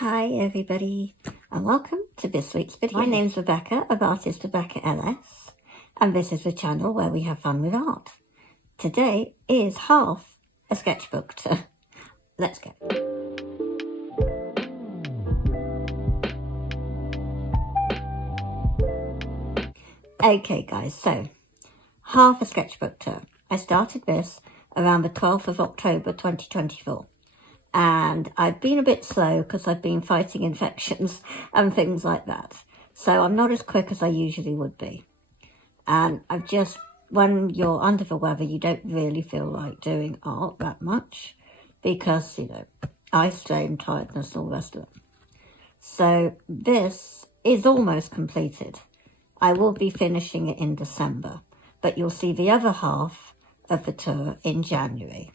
Hi everybody and welcome to this week's video. My name's Rebecca of Artistrebeccals and this is the channel where we have fun with art. Today is half a sketchbook tour. Let's go. Okay guys, so half a sketchbook tour. I started this around the 12th of October 2024. And I've been a bit slow because I've been fighting infections and things like that. So I'm not as quick as I usually would be. And when you're under the weather, you don't really feel like doing art that much because, eye strain, tiredness, and all the rest of it. So this is almost completed. I will be finishing it in December, but you'll see the other half of the tour in January,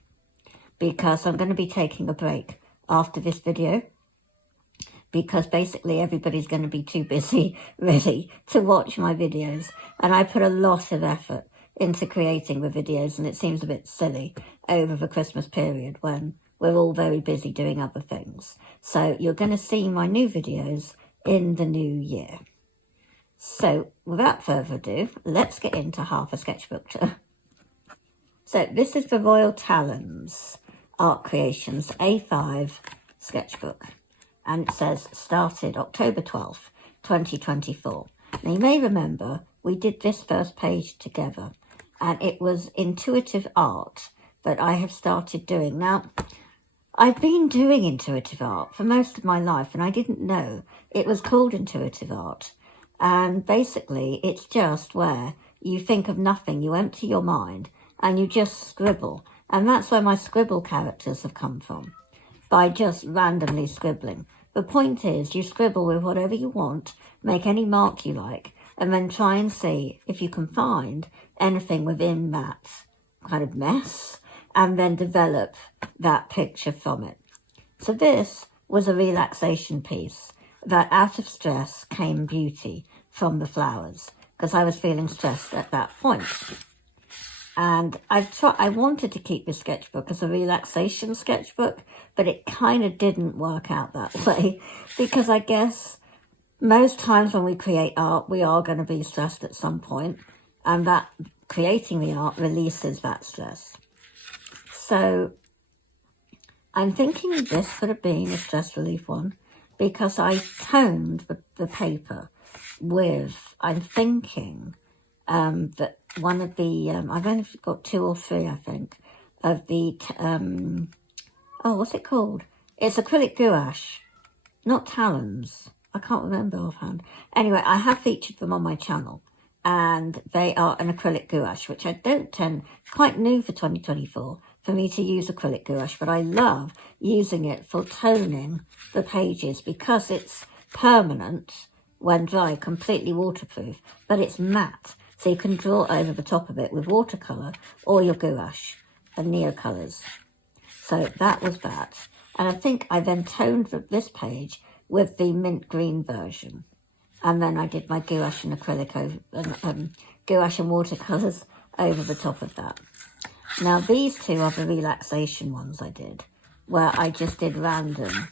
because I'm going to be taking a break after this video because basically everybody's going to be too busy really to watch my videos, and I put a lot of effort into creating the videos, and it seems a bit silly over the Christmas period when we're all very busy doing other things. So you're going to see my new videos in the new year. So without further ado, let's get into half a sketchbook tour. So this is the Royal Talons Art Creations A5 sketchbook, and it says started October 12th 2024. Now you may remember we did this first page together, and it was intuitive art that I have started doing. Now I've been doing intuitive art for most of my life and I didn't know it was called intuitive art, and basically it's just where you think of nothing, you empty your mind and you just scribble. And that's where my scribble characters have come from, by just randomly scribbling. The point is, you scribble with whatever you want, make any mark you like, and then try and see if you can find anything within that kind of mess, and then develop that picture from it. So this was a relaxation piece, that out of stress came beauty from the flowers, because I was feeling stressed at that point. And I wanted to keep this sketchbook as a relaxation sketchbook, but it kind of didn't work out that way, because I guess most times when we create art, we are going to be stressed at some point, and that creating the art releases that stress. So I'm thinking this could have been a stress relief one, because I toned the paper with, I'm thinking, that one of the, I've only got 2 or 3, I think, of the, what's it called? It's acrylic gouache, not talons. I can't remember offhand. Anyway, I have featured them on my channel, and they are an acrylic gouache, which I don't tend, quite new for 2024, for me to use acrylic gouache, but I love using it for toning the pages because it's permanent when dry, completely waterproof, but it's matte. So you can draw over the top of it with watercolour or your gouache and neocolours. So that was that. And I think I then toned this page with the mint green version. And then I did my gouache and acrylic gouache and watercolours over the top of that. Now these 2 are the relaxation ones I did, where I just did random,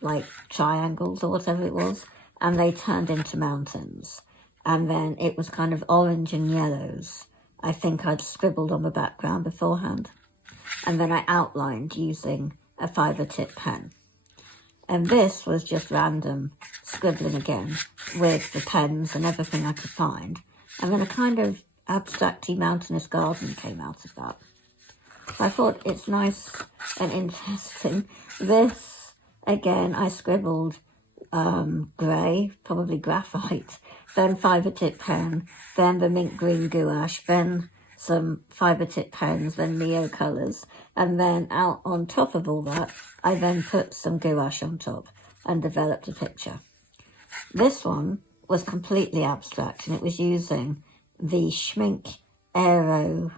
like triangles or whatever it was, and they turned into mountains. And then it was kind of orange and yellows. I think I'd scribbled on the background beforehand. And then I outlined using a fibre tip pen. And this was just random scribbling again with the pens and everything I could find. And then a kind of abstracty mountainous garden came out of that. I thought it's nice and interesting. This, again, I scribbled grey, probably graphite, then fibre tip pen, then the mint green gouache, then some fibre tip pens, then neo colours, and then out on top of all that, I then put some gouache on top and developed a picture. This one was completely abstract, and it was using the Schmink Aero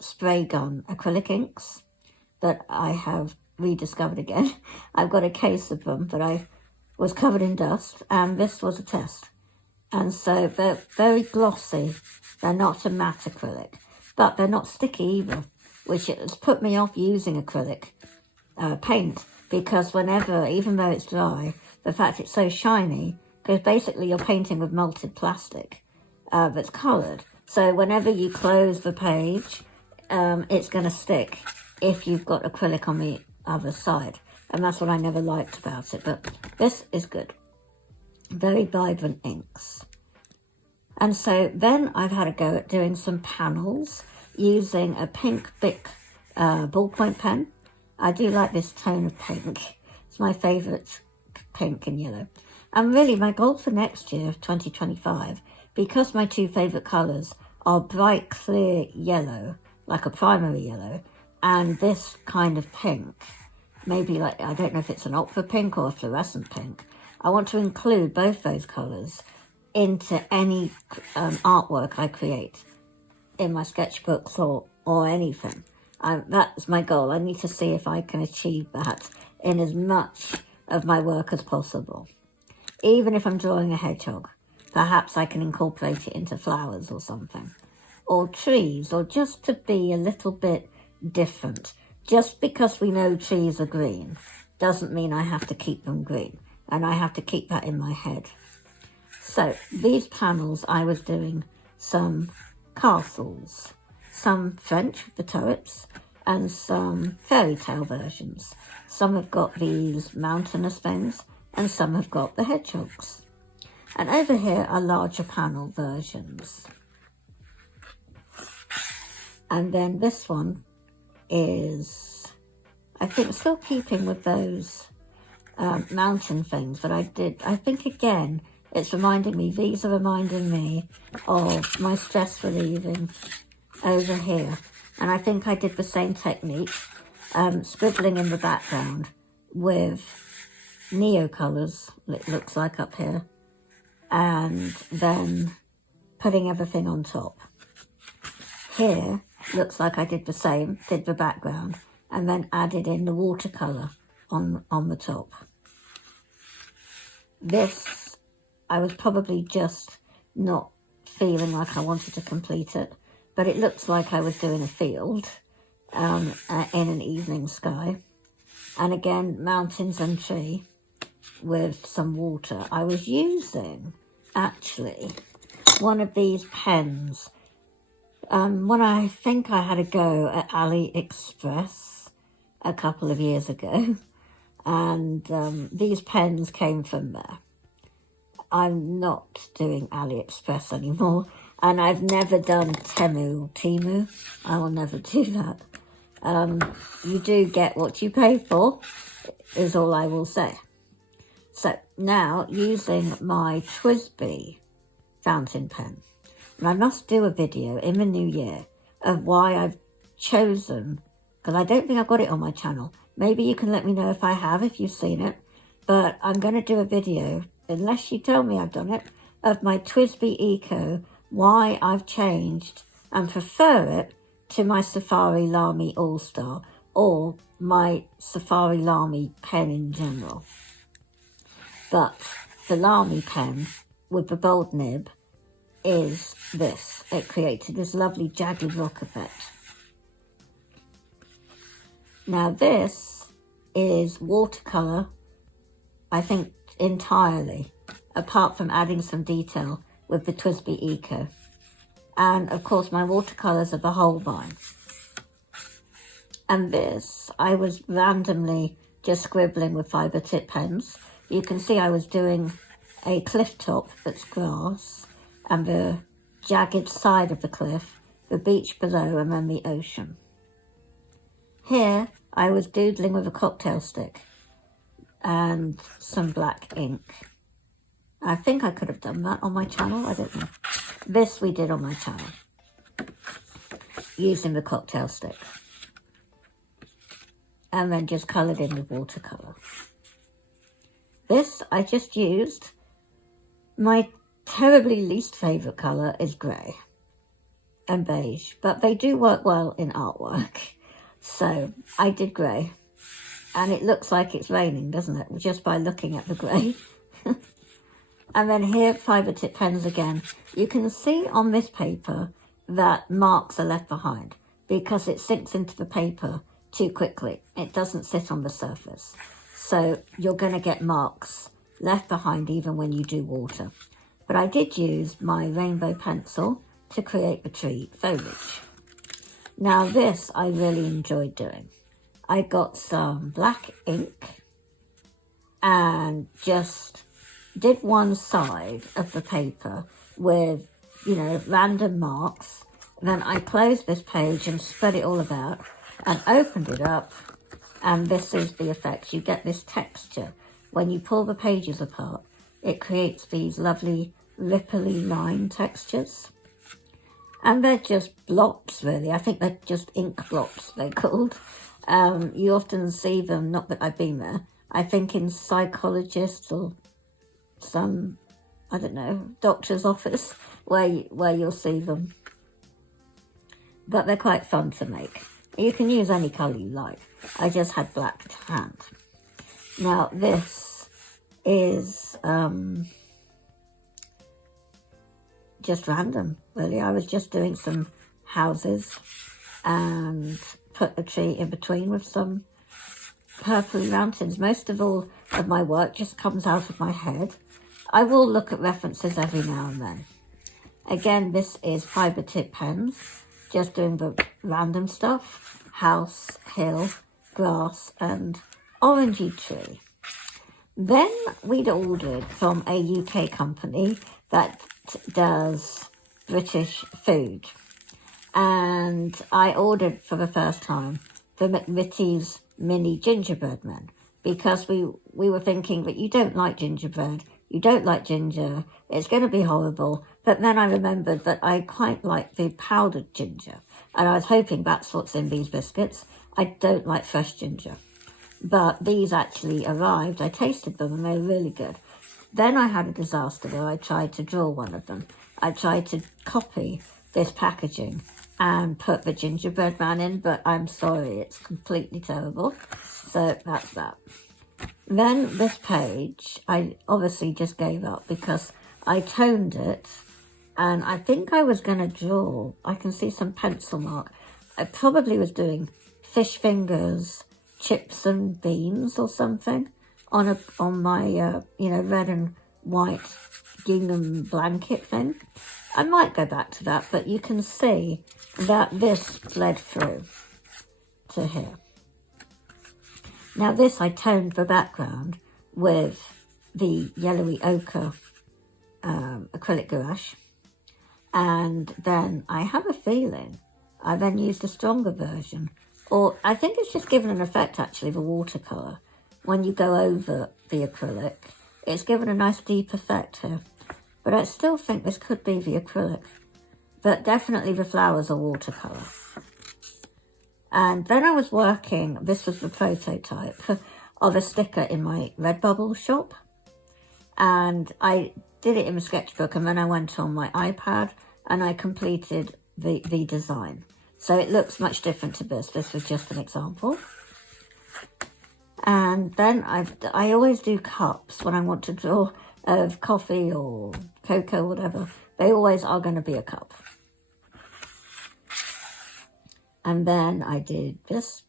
spray gun acrylic inks that I have rediscovered again. I've got a case of them, but I was covered in dust, and this was a test. And so they're very glossy. They're not a matte acrylic, but they're not sticky either, which has put me off using acrylic paint because whenever, even though it's dry, the fact it's so shiny, because basically you're painting with melted plastic that's coloured. So whenever you close the page, it's going to stick if you've got acrylic on the other side. And that's what I never liked about it. But this is good. Very vibrant inks. And so then I've had a go at doing some panels using a pink Bic ballpoint pen. I do like this tone of pink. It's my favourite pink and yellow. And really my goal for next year, 2025, because my two favourite colours are bright clear yellow, like a primary yellow, and this kind of pink, maybe like, I don't know if it's an opera pink or a fluorescent pink. I want to include both those colours into any artwork I create in my sketchbooks or anything. That's my goal. I need to see if I can achieve that in as much of my work as possible. Even if I'm drawing a hedgehog, perhaps I can incorporate it into flowers or something, or trees, or just to be a little bit different. Just because we know trees are green doesn't mean I have to keep them green, and I have to keep that in my head. So these panels, I was doing some castles, some French with the turrets, and some fairy tale versions. Some have got these mountainous things, and some have got the hedgehogs. And over here are larger panel versions. And then this one is, I think, still keeping with those mountain things, but I think again, it's reminding me, these are reminding me of my stress relieving over here. And I think I did the same technique, scribbling in the background with neo colours, it looks like up here, and then putting everything on top. Here, looks like I did the same, did the background, and then added in the watercolour on the top. This, I was probably just not feeling like I wanted to complete it, but it looks like I was doing a field in an evening sky. And again, mountains and tree with some water. I was using, actually, one of these pens. When I think I had a go at AliExpress a couple of years ago, and these pens came from there. I'm not doing AliExpress anymore, and I've never done Temu. I will never do that. You do get what you pay for, is all I will say. So now, using my TWSBI fountain pen, and I must do a video in the new year of why I've chosen, because I don't think I've got it on my channel. Maybe you can let me know if I have, if you've seen it, but I'm going to do a video, unless you tell me I've done it, of my TWSBI Eco, why I've changed and prefer it to my Safari Lamy All-Star or my Safari Lamy pen in general. But the Lamy pen with the bold nib is this. It created this lovely jagged rock effect. Now this is watercolour, I think entirely, apart from adding some detail with the TWSBI Eco. And of course my watercolours are the Holbein. And this, I was randomly just scribbling with fibre tip pens. You can see I was doing a cliff top that's grass, and the jagged side of the cliff, the beach below, and then the ocean. Here, I was doodling with a cocktail stick and some black ink. I think I could have done that on my channel, I don't know. This we did on my channel, using the cocktail stick. And then just coloured in with watercolour. This, I just used, my terribly least favourite colour is grey and beige, but they do work well in artwork. So I did grey, and it looks like it's raining, doesn't it? Just by looking at the grey. And then here, fibre tip pens again. You can see on this paper that marks are left behind because it sinks into the paper too quickly. It doesn't sit on the surface. so you're going to get marks left behind even when you do water. But I did use my rainbow pencil to create the tree foliage. Now this I really enjoyed doing. I got some black ink and just did one side of the paper with, you know, random marks. Then I closed this page and spread it all about and opened it up, and this is the effect. You get this texture. When you pull the pages apart, it creates these lovely ripply line textures. And they're just blobs, really. I think they're just ink blobs, they're called. You often see them, not that I've been there, I think in psychologists or some, I don't know, doctor's office where you'll see them. But they're quite fun to make. You can use any colour you like. I just had black to hand. Now this is just random, really. I was just doing some houses and put a tree in between with some purpley mountains. Most of all of my work just comes out of my head. I will look at references every now and then. Again, this is fibre tip pens, just doing the random stuff. House, hill, grass and orangey tree. Then we'd ordered from a UK company that does British food. And I ordered for the first time the McVitie's mini gingerbread men, because we were thinking that you don't like gingerbread, you don't like ginger, it's going to be horrible. But then I remembered that I quite like the powdered ginger, and I was hoping that's what's in these biscuits. I don't like fresh ginger. But these actually arrived, I tasted them and they were really good. Then I had a disaster where I tried to draw one of them. I tried to copy this packaging and put the gingerbread man in, but I'm sorry, it's completely terrible. So that's that. Then this page, I obviously just gave up because I toned it and I think I was going to draw. I can see some pencil mark. I probably was doing fish fingers, chips and beans or something on my red and white gingham blanket thing. I might go back to that, but you can see that this bled through to here. Now this I toned the background with the yellowy ochre acrylic gouache, and then I have a feeling I then used a stronger version, or I think it's just given an effect actually, the watercolour. When you go over the acrylic, it's given a nice deep effect here. But I still think this could be the acrylic, but definitely the flowers are watercolour. And then I was working, this was the prototype of a sticker in my Redbubble shop. And I did it in the sketchbook, and then I went on my iPad and I completed the design. So it looks much different to this. This was just an example. And then I always do cups when I want to draw of coffee or cocoa, whatever. They always are going to be a cup. And then I did this,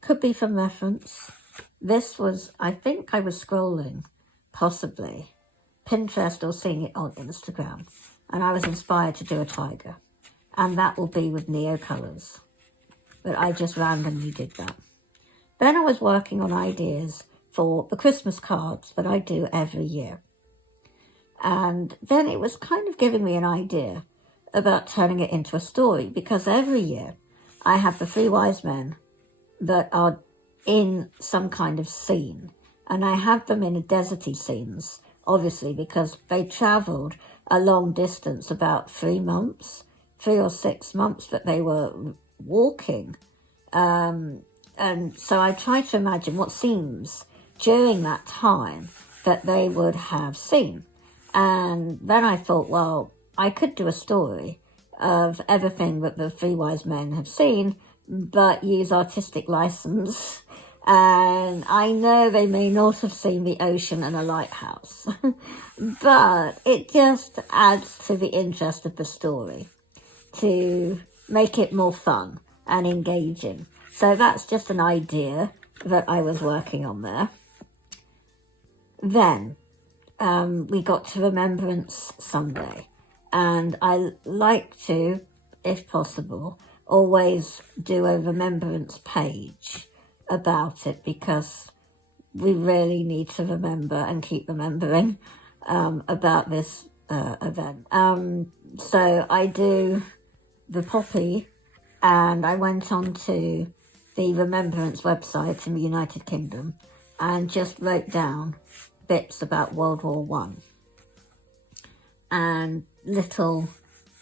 could be from reference. This was, I think I was scrolling, possibly, Pinterest or seeing it on Instagram. And I was inspired to do a tiger. And that will be with Neo colours. But I just randomly did that. Then I was working on ideas for the Christmas cards that I do every year. And then it was kind of giving me an idea about turning it into a story, because every year I have the three wise men that are in some kind of scene. And I have them in deserty scenes, obviously, because they travelled a long distance, about 3 months, 3 or 6 months that they were walking. And so I try to imagine what scenes during that time that they would have seen. And then I thought, well, I could do a story of everything that the three wise men have seen, but use artistic license. And I know they may not have seen the ocean and a lighthouse, but it just adds to the interest of the story to make it more fun and engaging. So that's just an idea that I was working on there. Then we got to Remembrance Sunday, and I like to, if possible, always do a remembrance page about it, because we really need to remember and keep remembering about this event. So I do the poppy, and I went on to the Remembrance website in the United Kingdom and just wrote down bits about World War One and little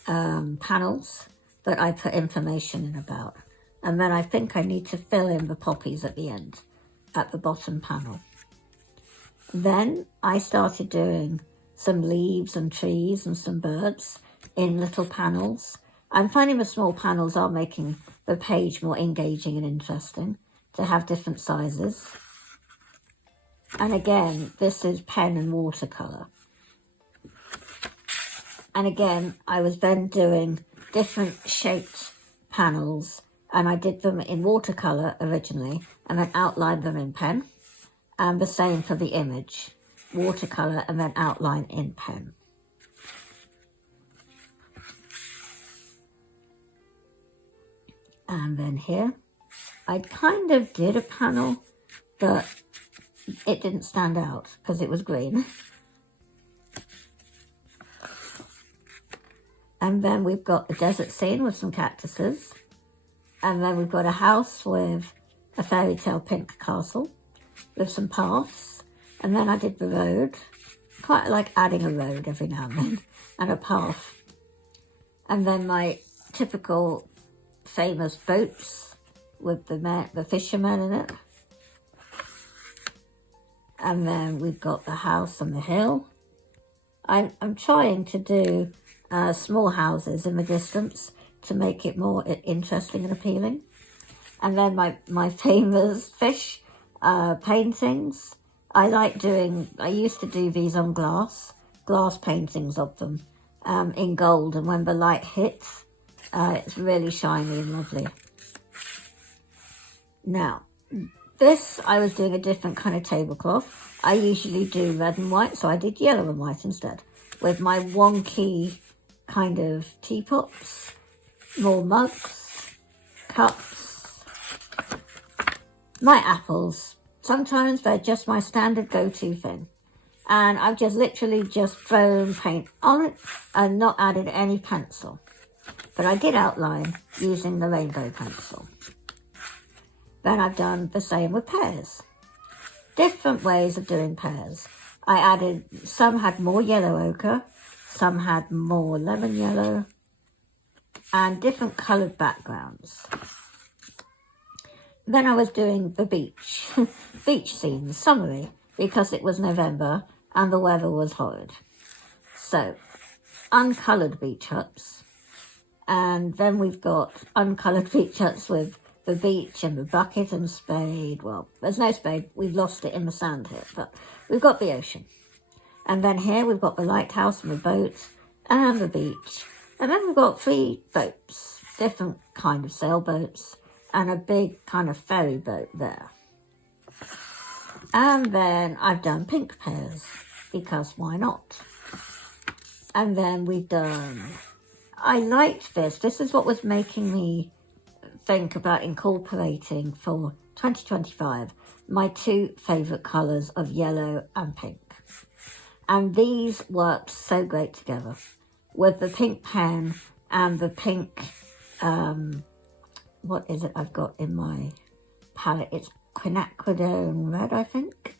panels that I put information in about. And then I think I need to fill in the poppies at the end, at the bottom panel. Then I started doing some leaves and trees and some birds in little panels. I'm finding the small panels are making the page more engaging and interesting to have different sizes. And again, this is pen and watercolour. And again, I was then doing different shaped panels, and I did them in watercolour originally and then outlined them in pen. And the same for the image, watercolour and then outline in pen. And then here, I kind of did a panel, but it didn't stand out because it was green. And then we've got a desert scene with some cactuses. And then we've got a house with a fairy tale pink castle with some paths. And then I did the road. Quite like adding a road every now and then, and a path. And then my typical famous boats with the fishermen in it. And then we've got the house on the hill. I'm trying to do small houses in the distance to make it more interesting and appealing. And then my famous fish paintings. I used to do these on glass paintings of them in gold, and when the light hits, it's really shiny and lovely. Now, this, I was doing a different kind of tablecloth. I usually do red and white, so I did yellow and white instead, with my wonky kind of teapots, more mugs, cups, my apples. Sometimes they're just my standard go-to thing. And I've just literally just thrown paint on it and not added any pencil. But I did outline using the rainbow pencil. Then I've done the same with pears. Different ways of doing pears. I added, some had more yellow ochre, some had more lemon yellow, and different coloured backgrounds. Then I was doing the beach, beach scenes, summery, because it was November and the weather was horrid. So, uncoloured beach huts, and then we've got uncoloured beach huts with the beach and the bucket and spade. Well, there's no spade, we've lost it in the sand here, but we've got the ocean. And then here we've got the lighthouse and the boats and the beach. And then we've got 3 boats, different kind of sailboats, and a big kind of ferry boat there. And then I've done pink pears, because why not? And then we've done, I liked this. This is what was making me think about incorporating for 2025 my 2 favourite colours of yellow and pink. And these worked so great together with the pink pen and the pink, what is it I've got in my palette? It's quinacridone red, I think.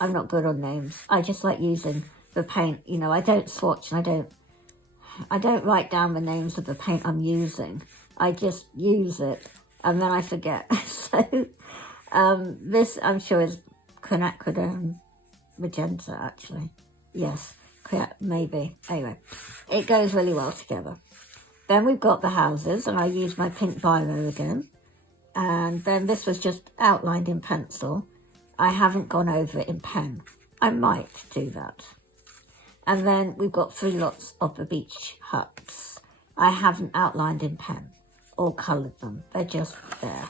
I'm not good on names. I just like using the paint. You know, I don't swatch and I don't write down the names of the paint I'm using. I just use it and then I forget. So this, I'm sure, is quinacridone magenta, actually. Yes, maybe. Anyway, it goes really well together. Then we've got the houses, and I used my pink biro again. And then this was just outlined in pencil. I haven't gone over it in pen. I might do that. And then we've got 3 lots of the beach huts. I haven't outlined in pen or coloured them. They're just there.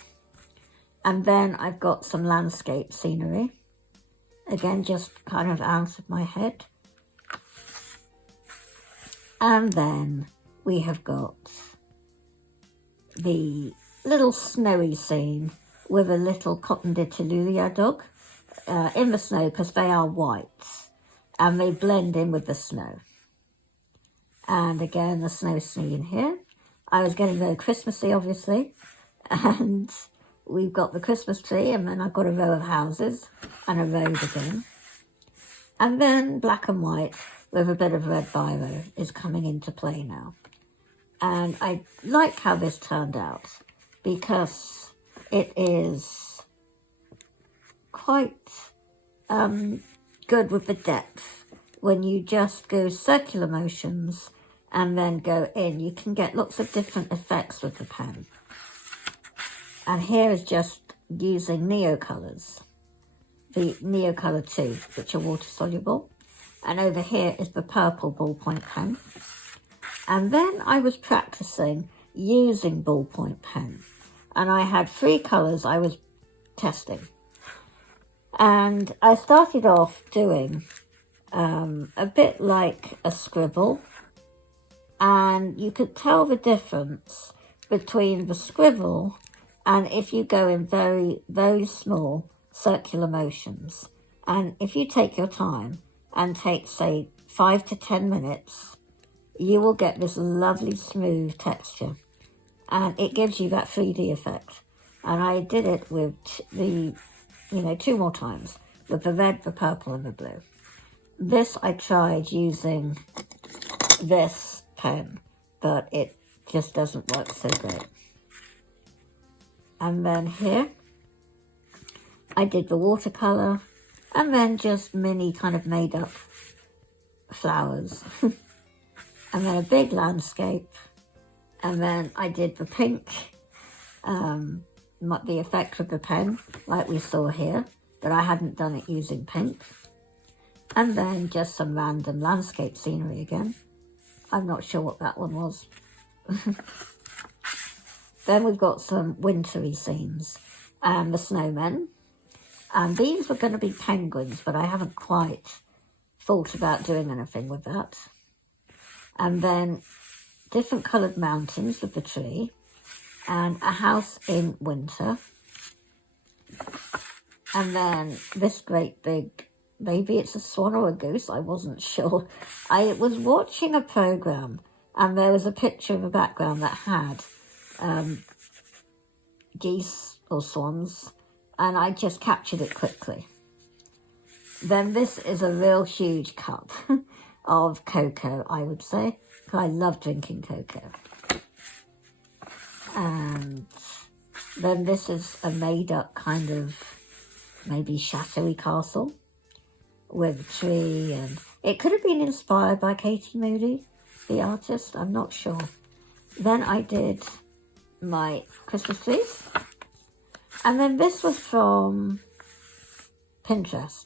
And then I've got some landscape scenery. again, just kind of out of my head. And then we have got the little snowy scene with a little cotton de Toluia dog in the snow, because they are white and they blend in with the snow. And again, the snow scene here. I was getting very Christmassy, obviously, and we've got the Christmas tree, and then I've got a row of houses and a road again. And then black and white with a bit of red biro is coming into play now. And I like how this turned out, because it is quite good with the depth. When you just go circular motions and then go in, you can get lots of different effects with the pen. And here is just using Neo colours, the Neo Colour 2, which are water soluble. And over here is the purple ballpoint pen. And then I was practicing using ballpoint pen. And I had 3 colours I was testing. And I started off doing a bit like a scribble. And you could tell the difference between the scribble and if you go in very, very small circular motions. And if you take your time and take, say, 5 to 10 minutes, you will get this lovely smooth texture. And it gives you that 3D effect. And I did it with the, 2 more times, with the red, the purple and the blue. This I tried using this pen, but it just doesn't work so great. And then here, I did the watercolour, and then just mini kind of made up flowers. And then a big landscape. And then I did the pink, the effect of the pen, like we saw here, but I hadn't done it using pink. And then just some random landscape scenery again. I'm not sure what that one was. Then we've got some wintry scenes and the snowmen. And these were going to be penguins, but I haven't quite thought about doing anything with that. And then different coloured mountains with the tree and a house in winter. And then this great big, maybe it's a swan or a goose, I wasn't sure. I was watching a programme and there was a picture in the background that had geese or swans, and I just captured it quickly. Then this is a real huge cup of cocoa, I would say. I love drinking cocoa. And then this is a made-up kind of maybe chateau-y castle with a tree, and it could have been inspired by Katie Moody, the artist, I'm not sure. Then I did my Christmas trees. And then this was from Pinterest.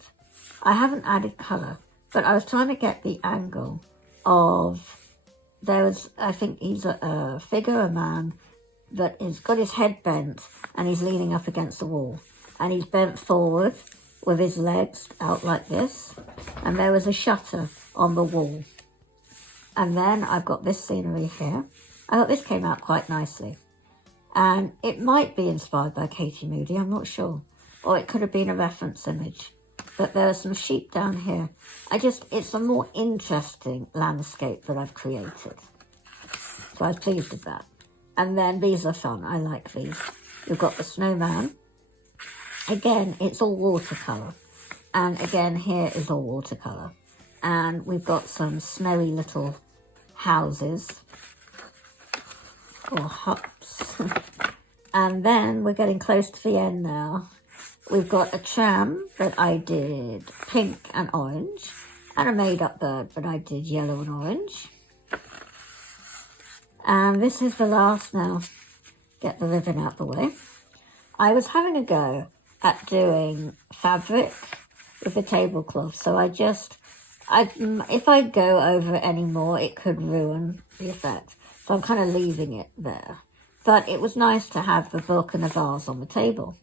I haven't added colour, but I was trying to get the angle of, there was, I think he's a figure, a man, that has got his head bent and he's leaning up against the wall. And he's bent forward with his legs out like this. And there was a shutter on the wall. And then I've got this scenery here. I thought this came out quite nicely. And it might be inspired by Katie Moody, I'm not sure. Or it could have been a reference image. But there are some sheep down here. It's a more interesting landscape that I've created. So I was pleased with that. And then these are fun, I like these. We've got the snowman. Again, it's all watercolour. And again, here is all watercolour. And we've got some snowy little houses or huts. And then we're getting close to the end now. We've got a tram that I did pink and orange, and a made-up bird that I did yellow and orange. And this is the last now. Get the ribbon out the way. I was having a go at doing fabric with a tablecloth, so if I go over it anymore, it could ruin the effect. So I'm kind of leaving it there. But it was nice to have the book and the vase on the table.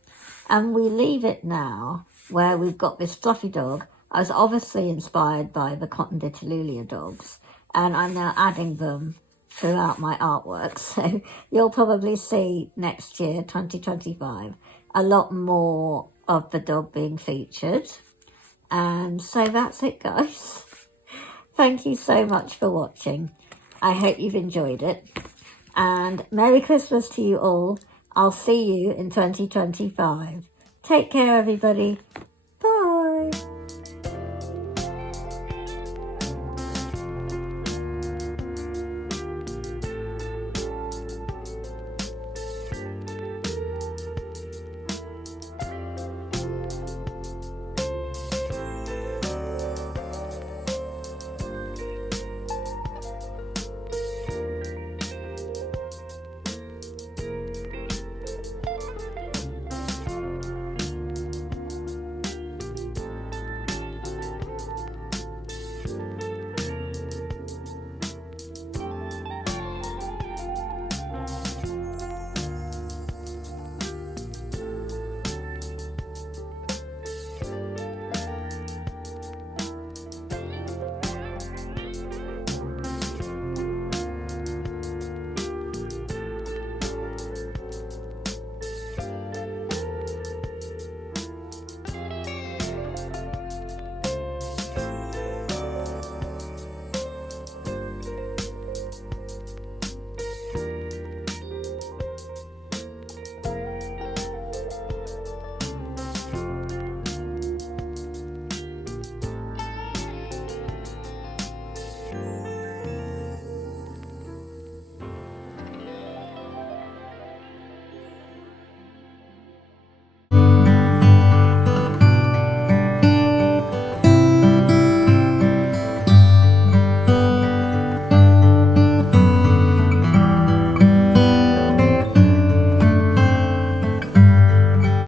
And we leave it now where we've got this fluffy dog. I was obviously inspired by the Cotton d'Italulia dogs, and I'm now adding them throughout my artwork. So you'll probably see next year, 2025, a lot more of the dog being featured. And so that's it, guys. Thank you so much for watching. I hope you've enjoyed it. And Merry Christmas to you all. I'll see you in 2025. Take care, everybody.